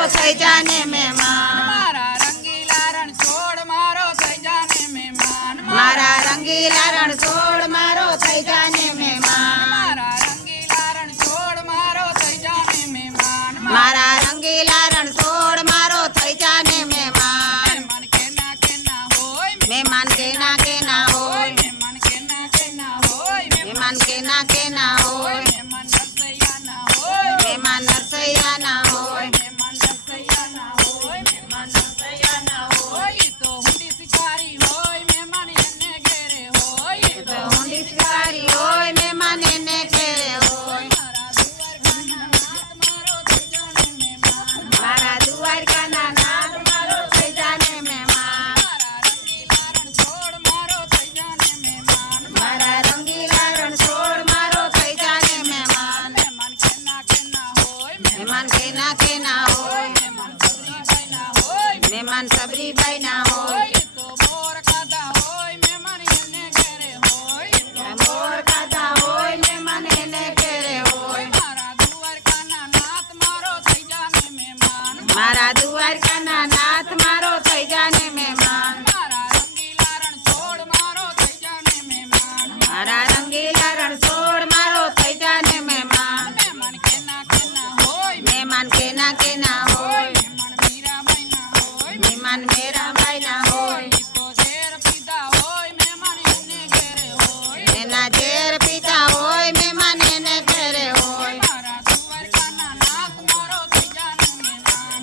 ah 加练练吗 મહેમાન સબરી ભાઈ ના હોય મારા દ્વારકા ના નાથ મારો થઈ જાને મહેમાન મારા રંગીલા રણછોડ મારો થઈ જાને મહેમાન મહેમાન કેના કેના એના ઝેર પીતા હોય મહેમાન એને ઘરે હોય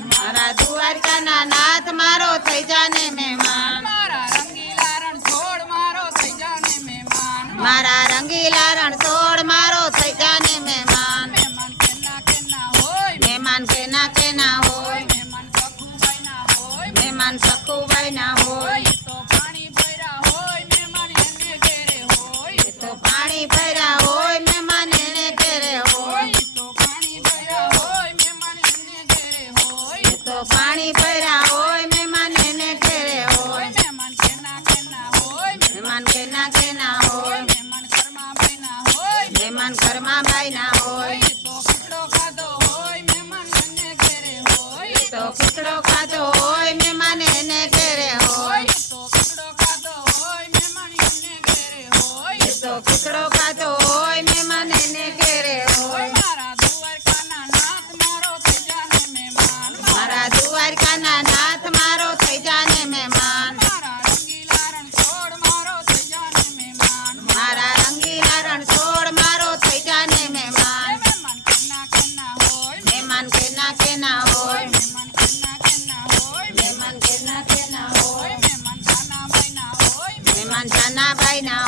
મારા દ્વારકાના નાથ મારો થઈ જાને મહેમાન મારા રંગીલા રણછોડ મારો થઈ જાને મહેમાન મહેમાન કેના કેના હોય મહેમાન સખુભાઈ ના હોય ખીચડો ખાધો હોય મહેમાન એને ઘેરે હોય. તો ખીચડો ખાધો હોય મહેમાન એને ઘેરે હોય. તો ખીચડો ખાધો હોય મહેમાન એને not right now.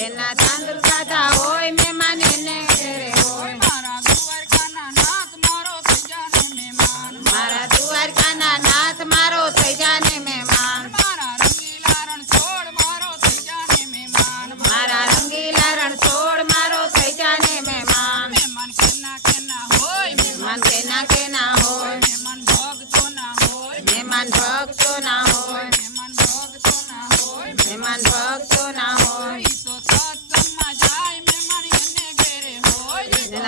એના ચાંદર સાજા હોય મહેમાન એને ઘેરે હોય મારા દ્વારકાના નાથ મારો થઈ જાને મહેમાન મારા દ્વારકાના નાથ મારો થઈ જાને મહેમાન મારા રંગીલા રણછોડ મારો થઈ જાને મહેમાન મારા રંગીલા રણછોડ મારો થઈ જાને મહેમાન મહેમાન કેના કેના હોય મહેમાન કેના કેના હોય મહેમાન ભક્તો ના હોય મહેમાન ભક્તો ના હોય મહેમાન ભક્તો ના હોય મહેમાન ભક્તો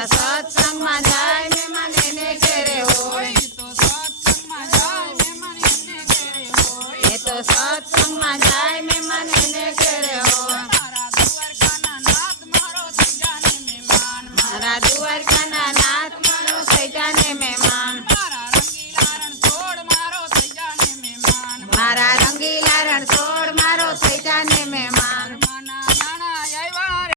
સત્સંગમાં